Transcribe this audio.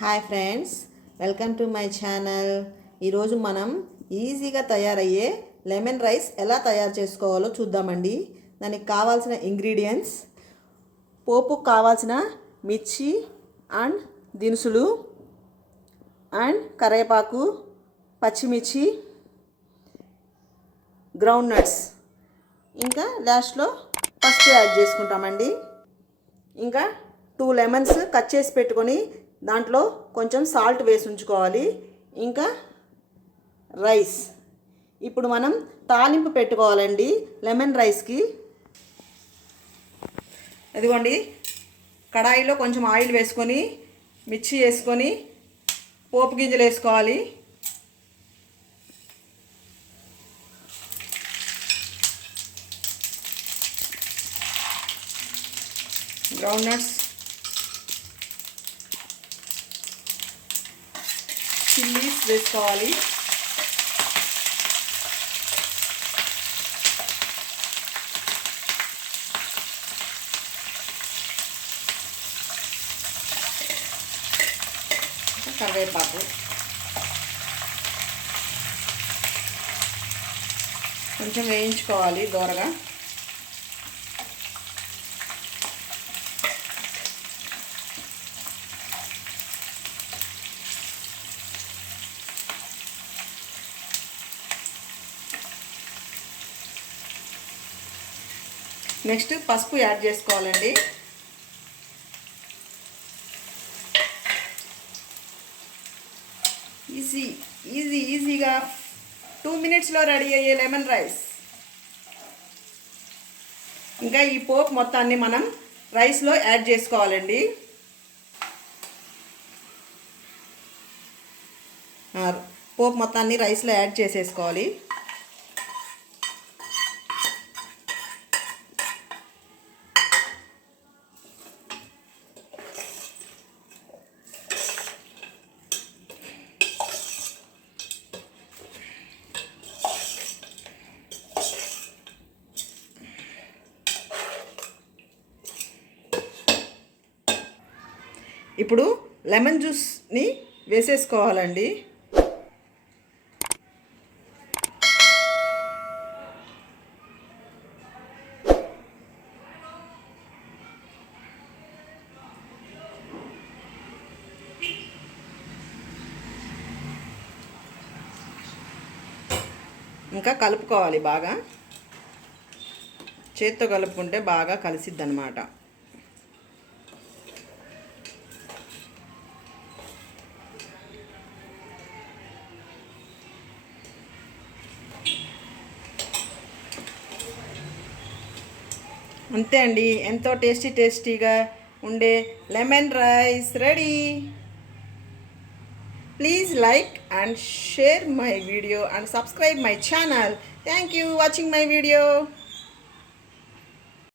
Hi friends welcome to my channel. ఈరోజు మనం ఈజీగా తయారయ్యే లెమన్ రైస్ ఎలా తయారు చేసుకోవాలో చూద్దామండి. దానికి కావాల్సిన ఇంగ్రీడియంట్స్ పోపు కావాల్సిన మిర్చి అండ్ దినుసులు అండ్ కరివేపాకు పచ్చిమిర్చి గ్రౌండ్ నట్స్ ఇంకా లాస్ట్లో ఫస్ట్ యాడ్ చేసుకుంటామండి. ఇంకా టూ లెమన్స్ కట్ చేసి పెట్టుకొని దాంట్లో కొంచెం సాల్ట్ వేసి ఉంచుకోవాలి. ఇంకా రైస్. ఇప్పుడు మనం తాలింపు పెట్టుకోవాలండి. లెమన్ రైస్కి. ఇదిగోండి. కడాయిలో కొంచెం ఆయిల్ వేసుకొని మిర్చి వేసుకొని పోపు గింజలు వేసుకోవాలి. Ground nuts. చిల్లీస్ వేసుకోవాలి. కరివేపాకు. కొంచెం వేయించుకోవాలి దూరగా. నెక్స్ట్ పసుపు యాడ్ చేసుకోవాలండి. ఈజీ ఈజీ ఈజీగా టూ మినిట్స్లో రెడీ అయ్యే లెమన్ రైస్. ఇంకా ఈ పోప్ మొత్తాన్ని మనం రైస్లో యాడ్ చేసుకోవాలండి. పోప్ పోపు మొత్తాన్ని రైస్లో యాడ్ చేసేసుకోవాలి. ఇప్పుడు లెమన్ జ్యూస్ని వేసేసుకోవాలండి. ఇంకా కలుపుకోవాలి బాగా. చేత్తో కలుపుకుంటే బాగా కలిసిద్ది అనమాట అంతే అండి. ఎంతో టేస్టీ టేస్టీగా ఉండే lemon rice ready. Please like and share my video and subscribe my channel. Thank you watching my video.